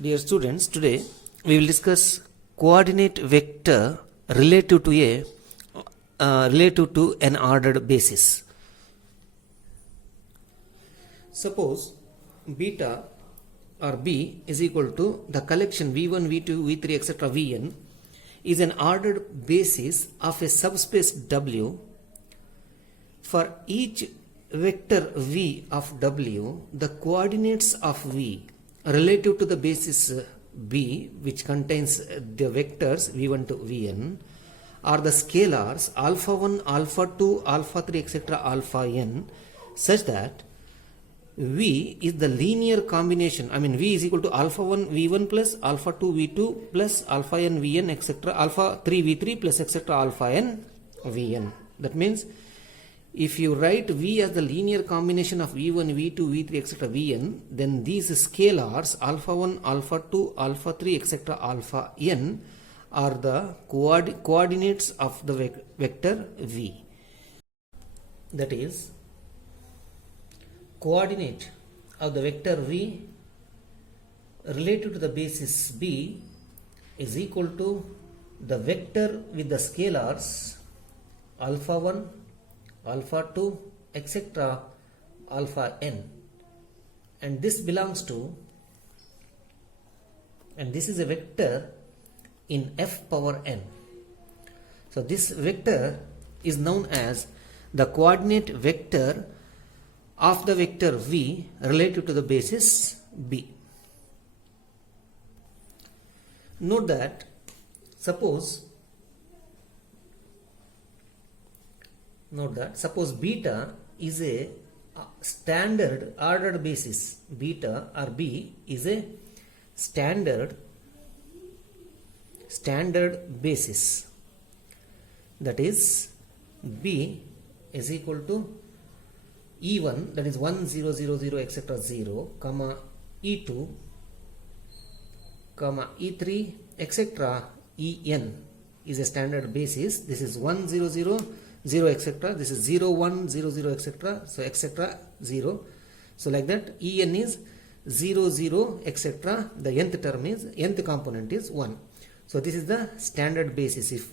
Dear students, today we will discuss coordinate vector relative to an ordered basis. Suppose beta or B is equal to the collection V1, V2, V3, etc. Vn is an ordered basis of a subspace W. For each vector V of W, the coordinates of V relative to the basis B, which contains the vectors V1 to Vn, are the scalars alpha 1, alpha 2, alpha 3, etc. alpha n, such that V is the linear combination. V is equal to alpha 1 V1 plus alpha 2 V2 plus alpha n Vn, etc. alpha 3 V3 plus etc. alpha n Vn. That means if you write V as the linear combination of V1, V2, V3, etc. Vn, then these scalars alpha 1, alpha 2, alpha 3, etc. alpha n are the coordinates of the vector V. That is, coordinate of the vector V related to the basis B is equal to the vector with the scalars alpha 1, alpha 2, etc. alpha n, and this belongs to, and this is a vector in f power n. So this vector is known as the coordinate vector of the vector V relative to the basis B. Note that suppose beta is a standard ordered basis. Beta or B is a standard basis. That is, B is equal to E1, that is 1 0 0 0 etc. 0, comma E2, comma E3, etc. En is a standard basis. This is 1 0 0 0 etc. This is 0 1 0 0 etc. So etc. 0. So like that, En is 0 0 etc. The nth component is 1. So this is the standard basis. If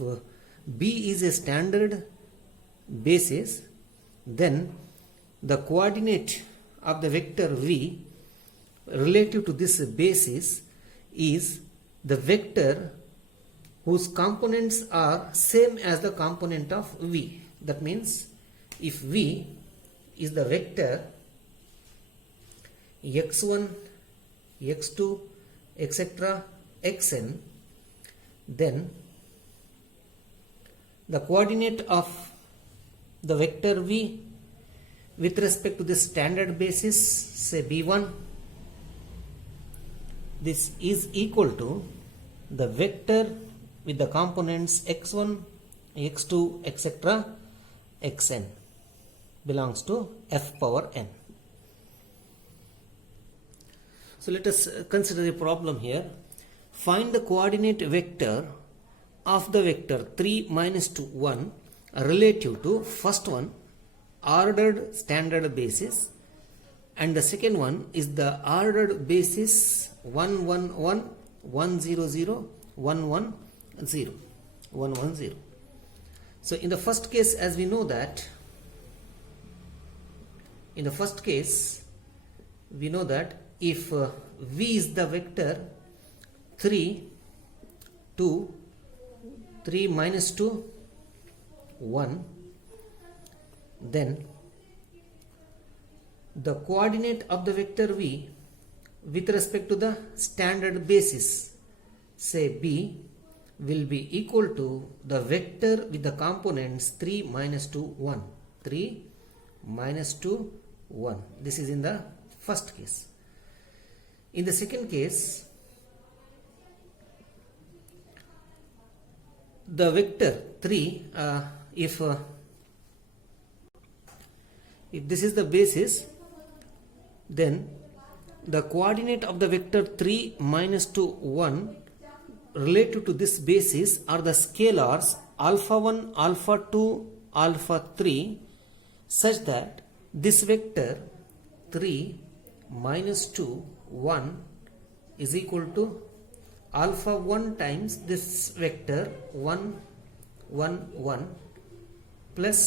B is a standard basis, then the coordinate of the vector V relative to this basis is the vector whose components are same as the component of V. That means if V is the vector x1, x2, etc. xn, then the coordinate of the vector V with respect to the standard basis, say B1, this is equal to the vector with the components x1, x2, etc. xn belongs to f power n. So let us consider a problem here. Find the coordinate vector of the vector 3, minus 2, 1 relative to first one ordered standard basis, and the second one is the ordered basis 1 1 1 1 0 0 1 1 0 1 1 0. So in the first case, as we know that if V is the vector 3 2 3 minus 2 1, then the coordinate of the vector V with respect to the standard basis, say B, will be equal to the vector with the components 3 minus 2 1. 3 minus 2 1. This is in the first case. In the second case, the vector 3, if this is the basis, then the coordinate of the vector 3 minus 2 1 relative to this basis are the scalars alpha 1, alpha 2, alpha 3, such that this vector 3 minus 2 1 is equal to alpha 1 times this vector 1 1 1 plus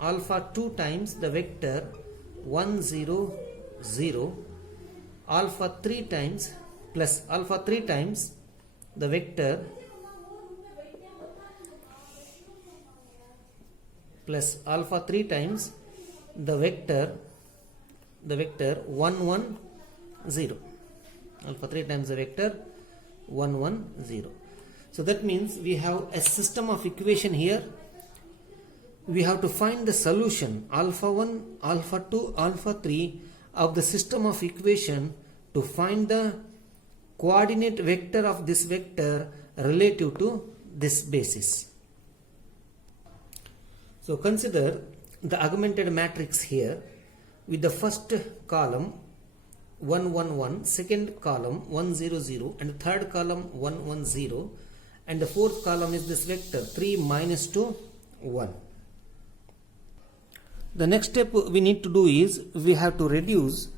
alpha 2 times the vector 1 0 0 alpha 3 times plus alpha 3 times the vector plus alpha 3 times the vector 1 1 0, alpha 3 times the vector 1 1 0. So that means we have a system of equation here. We have to find the solution alpha 1 alpha 2 alpha 3 of the system of equation to find the coordinate vector of this vector relative to this basis. So consider the augmented matrix here with the first column 1 1 1, second column 1 0 0 and the third column 1 1 0 and the fourth column is this vector 3 minus 2 1. The next step we need to do is we have to reduce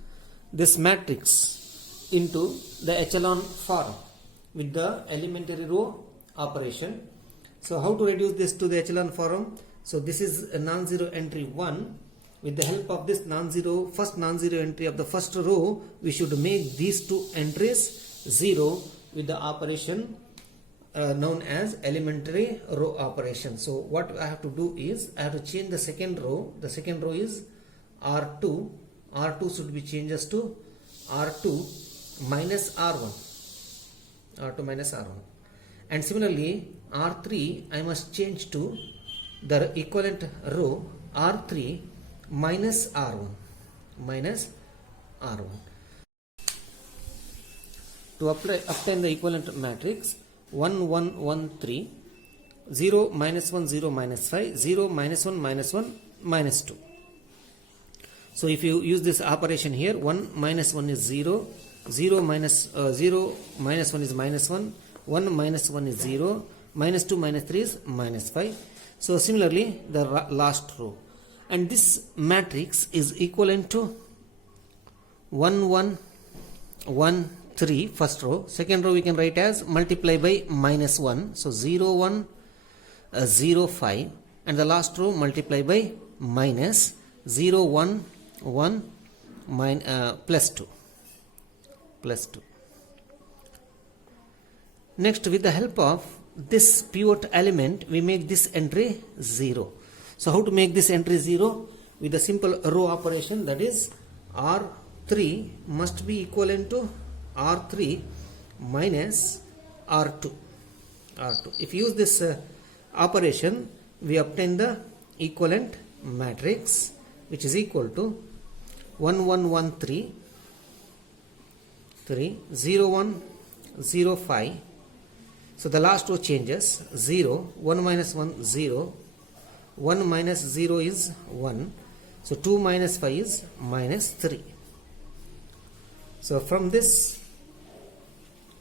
this matrix into the echelon form with the elementary row operation. So how to reduce this to the echelon form? So this is a non-zero entry 1. With the help of this first non-zero entry of the first row, we should make these two entries 0 with the operation known as elementary row operation. So what I have to do is I have to change the second row. The second row is R2. R2 should be changes to R2 minus R1. R2 minus R1. And similarly R3 I must change to the equivalent row R3 minus R1 minus R1. To obtain the equivalent matrix 1 1 1 3 0 minus 1 0 minus 5 0 minus 1 minus 1 minus 2. So if you use this operation here 1 minus 1 is 0 0 minus 0 minus 1 is minus 1 1 minus 1 is 0 minus 2 minus 3 is minus 5. So similarly the last row, and this matrix is equivalent to 1 1 1 3 first row. Second row we can write as multiply by minus 1, so 0 1 0 5, and the last row multiply by minus 0 1 1 plus 2 plus 2. Next, with the help of this pivot element, we make this entry 0. So how to make this entry 0? With a simple row operation, that is R3 must be equivalent to R3 minus R2. If you use this operation, we obtain the equivalent matrix, which is equal to 1 1 1 3 0 1 0 5. So the last row changes 0 1 minus 1 0 1 minus 0 is 1. So 2 minus 5 is minus 3. So from this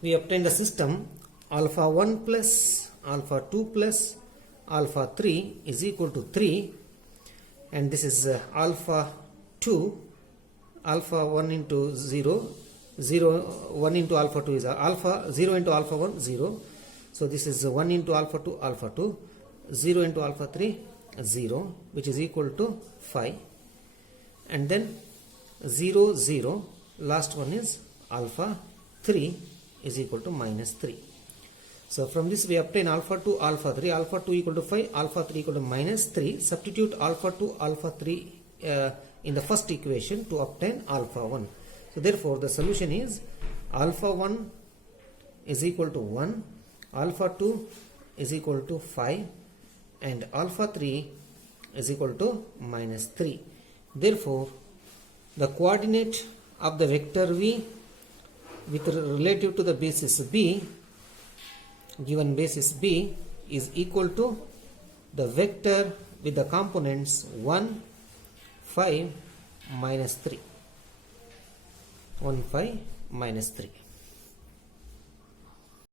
we obtain the system alpha 1 plus alpha 2 plus alpha 3 is equal to 3, and this is alpha 2 alpha 1 into 0 0 1 into alpha 2 is alpha 0 into alpha 1 0. So this is 1 into alpha 2 alpha 2, 0 into alpha 3 0, which is equal to 5, and then 0 0 last one is alpha 3 is equal to minus 3. So from this we obtain alpha 2 alpha 3, alpha 2 equal to 5, alpha 3 equal to minus 3. Substitute alpha 2 alpha 3 in the first equation to obtain alpha 1. So therefore the solution is alpha 1 is equal to 1, alpha 2 is equal to 5, and alpha 3 is equal to minus 3. Therefore the coordinate of the vector v with relative to the basis b, given basis b, is equal to the vector with the components 1 5 minus 3, 1 5 minus 3.